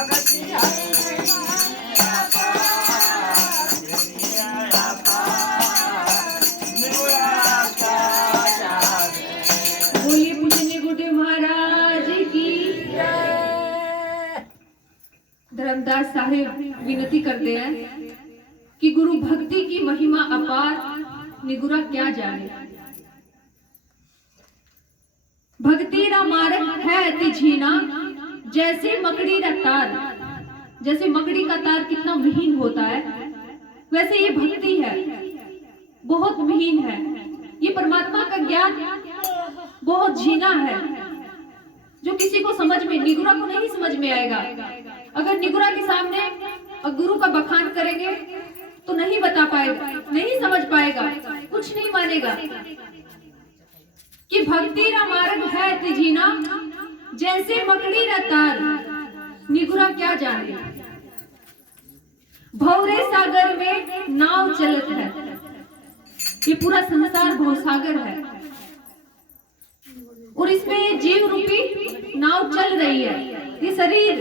बोलिए पूजनीय गुरुदेव महाराज की। धर्मदास साहिब विनती करते हैं कि गुरु भक्ति की महिमा अपार, निगुरा क्या जाने। भक्ति रा मार्ग है अति झीना, जैसे मकड़ी रा तार। जैसे मकड़ी का तार कितना महीन होता है, वैसे ये भक्ति है, बहुत महीन है। ये परमात्मा का ज्ञान बहुत झीना है, जो किसी को समझ में, निगुरा को नहीं समझ में आएगा। अगर निगुरा के सामने गुरु का बखान करेंगे तो नहीं बता पाएगा, नहीं समझ पाएगा, कुछ नहीं मानेगा। कि भक्ति रा मार्ग है अति झीना, जैसे मकड़ी रा तार, निगुरा क्या जाने। भौरे सागर में नाव चलत है। ये पूरा संसार भवसागर है और इसमें ये जीव रूपी नाव चल रही है। ये शरीर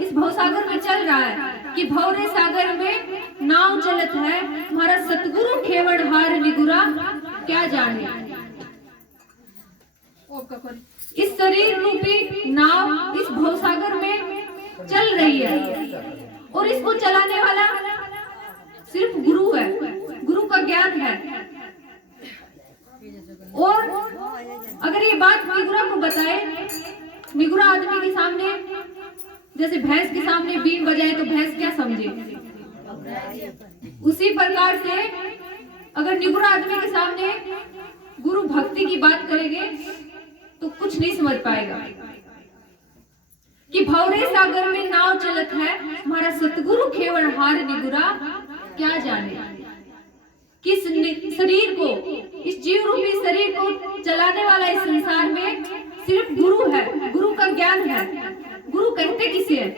इस भवसागर में चल रहा है कि भौरे सागर में नाव चलत है, हमारा सतगुरु खेवड़ हार, निगुरा क्या जाने। इस शरीर रूपी नाव इस भवसागर में चल रही है और इसको चलाने वाला सिर्फ गुरु है, गुरु का ज्ञान है। और अगर ये बात निगुरा को बताए, निगुरा आदमी के सामने जैसे भैंस के सामने बीन बजाए तो भैंस क्या समझे, उसी प्रकार से अगर निगुरा आदमी के सामने गुरु भक्ति की बात करेंगे तो कुछ नहीं समझ पाएगा। कि भौरे सागर में नाव चलत है, हमारा सतगुरु खेवड़ हार, निगुरा क्या जाने। किस शरीर को, इस जीव रूपी शरीर को चलाने वाला इस संसार में सिर्फ गुरु है, गुरु का ज्ञान है। गुरु कहते किसे है?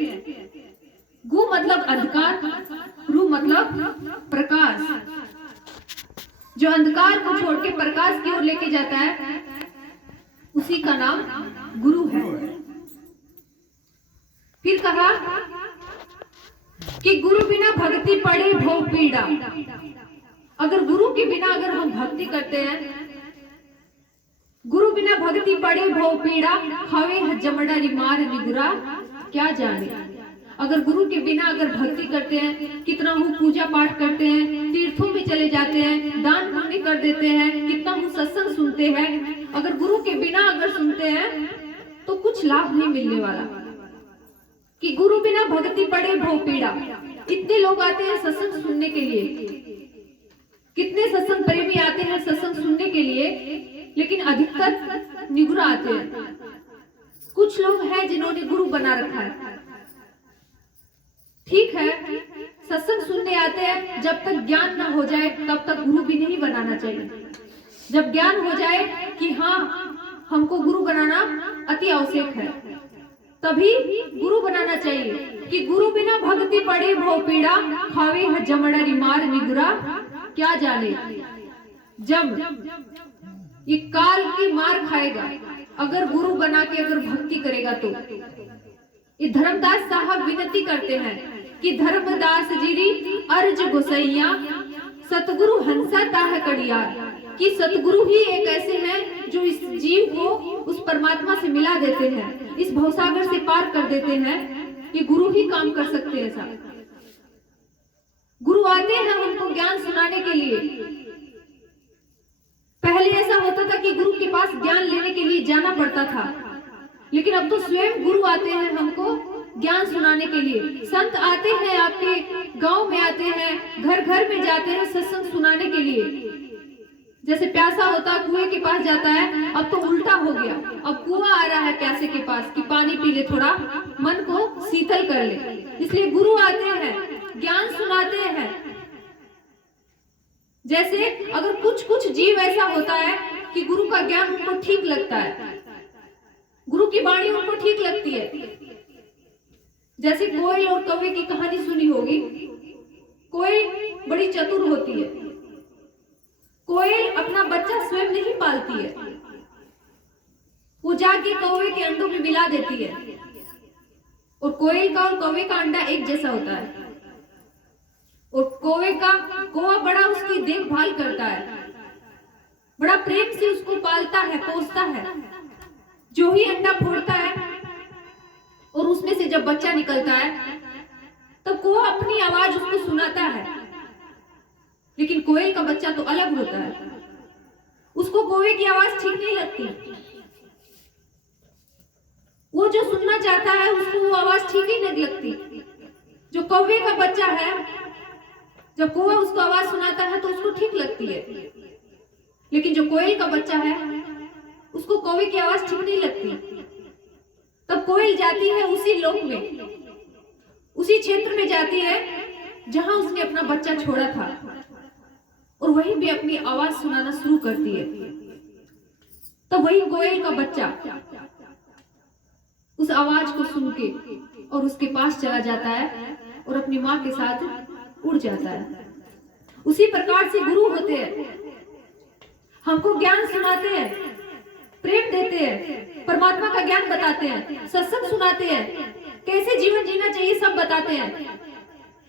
गु मतलब अंधकार, रु मतलब प्रकाश। जो अंधकार को छोड़ के प्रकाश की ओर लेके जाता है, उसी का नाम गुरु है। फिर कहा कि गुरु बिना भक्ति पड़े भव पीड़ा। अगर गुरु के बिना अगर हम भक्ति करते हैं, गुरु बिना भक्ति पड़े भव पीड़ा, हवे जमड़ा रिमार, निगुरा क्या जाने। अगर गुरु के बिना अगर भक्ति करते हैं, कितना हम पूजा पाठ करते हैं, तीर्थों में चले जाते हैं, दान पुण्य कर देते हैं, कितना हम सत्संग सुनते हैं, अगर गुरु के बिना अगर सुनते हैं तो कुछ लाभ नहीं मिलने वाला। कि गुरु बिना भक्ति पड़े भव पीड़ा। इतने लोग आते हैं सत्संग सुनने के लिए, कितने सत्संग प्रेमी आते हैं सत्संग सुनने के लिए, लेकिन अधिकतर निगुरा आते हैं। कुछ लोग हैं जिन्होंने गुरु बना रखा है। ठीक है, सत्संग सुनने आते हैं, जब तक ज्ञान ना हो जाए तब तक गुरु भी नहीं बनाना चाहिए। जब ज्ञान हो जाए कि हाँ हमको गुरु बनाना अति आवश्यक है, तभी गुरु बनाना चाहिए। कि गुरु बिना भक्ति पड़े भव पीड़ा, खावे है जमड़ा रिमार, निगुरा क्या जाने। जब ये काल की मार खाएगा अगर गुरु बना के अगर भक्ति करेगा तो। ये धर्मदास साहब विनती करते हैं कि धर्मदास जीरी अर्ज गोसैया, सतगुरु हंसा ताह कड़ियार। कि सतगुरु ही एक ऐसे हैं जो इस जीव को उस परमात्मा से मिला देते हैं, इस भवसागर से पार कर देते हैं। ये गुरु ही काम कर सकते हैं। ऐसा गुरु आते हैं हमको ज्ञान सुनाने के लिए। पहले ऐसा होता था कि गुरु के पास ज्ञान लेने के लिए जाना पड़ता था, लेकिन अब तो स्वयं गुरु आते हैं हमको ज्ञान सुनाने के लिए। संत आते हैं, आपके गांव में आते हैं, घर घर में जाते हैं सत्संग सुनाने के लिए। जैसे प्यासा होता कुएं के पास जाता है, अब तो उल्टा हो गया। अब कुआं आ रहा है प्यासे के पास कि पानी पी ले, थोड़ा मन को शीतल कर ले। इसलिए गुरु आते हैं, ज्ञान सुनाते हैं। जैसे अगर कुछ जीव ऐसा होता है कि गुरु का ज्ञान उनको ठीक लगता है, गुरु की वाणी उनको ठीक लगती है। जैसे कोयल और कौवे की कहानी सुनी होगी। कोयल बड़ी चतुर होती है। कोयल अपना बच्चा स्वयं नहीं पालती है, वो जाके कौवे के अंडों में मिला देती है। और कोयल का और कौवे का अंडा एक जैसा होता है। और कौवा बड़ा उसकी देखभाल करता है, बड़ा प्रेम से उसको पालता है, पोसता है। जो ही अंडा फोड़ता है और उसमें से जब बच्चा निकलता है तो कौवा अपनी आवाज उसको सुनाता है। लेकिन कोयल का बच्चा तो अलग होता है, उसको कौवे की आवाज ठीक नहीं लगती। वो जो सुनना चाहता है उसको वो आवाज ठीक ही नहीं लगती। जो कौवे का बच्चा है, जब कौवा उसको आवाज सुनाता है तो उसको ठीक लगती है। लेकिन जो कोयल का बच्चा है उसको कौवे की आवाज ठीक नहीं लगती। तब कोयल जाती है उसी लोक में, उसी क्षेत्र में जाती है जहां उसने अपना बच्चा छोड़ा था, और वहीं भी अपनी आवाज सुनाना शुरू करती है। तब वही कोयल का बच्चा उस आवाज को सुन के और उसके पास चला जाता है और अपनी माँ के साथ उड़ जाता है। उसी प्रकार से गुरु होते हैं, हमको ज्ञान सुनाते हैं, प्रेम देते हैं, परमात्मा का ज्ञान बताते हैं, सत्संग सुनाते हैं, कैसे जीवन जीना चाहिए सब बताते हैं।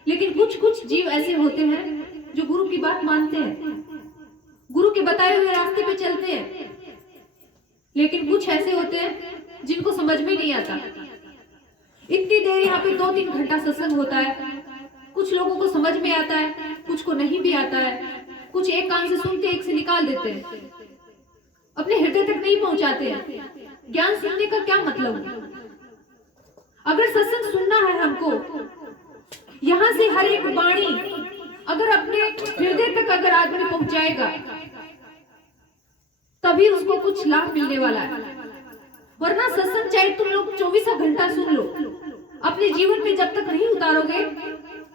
लेकिन कुछ जीव ऐसे होते हैं जो गुरु की बात मानते हैं, गुरु के बताए हुए रास्ते पे चलते हैं। लेकिन कुछ ऐसे होते हैं जिनको समझ में नहीं आता। इतनी देर यहाँ पे 2-3 घंटा सत्संग होता है, कुछ लोगों को समझ में आता है, कुछ को नहीं भी आता है। कुछ एक कान से सुनते एक से निकाल देते हैं, अपने हृदय तक नहीं पहुंचाते हैं। ज्ञान सुनने का क्या मतलब? अगर सत्संग सुनना है हमको, यहाँ से हर एक वाणी अगर अपने हृदय तक अगर आदमी पहुंचाएगा तभी उसको कुछ लाभ मिलने वाला है। वरना सत्संग चाहे तुम लोग 24 घंटा सुन लो, अपने जीवन में जब तक नहीं उतारोगे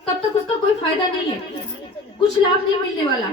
तब तक उसका कोई फायदा नहीं है, कुछ लाभ नहीं मिलने वाला।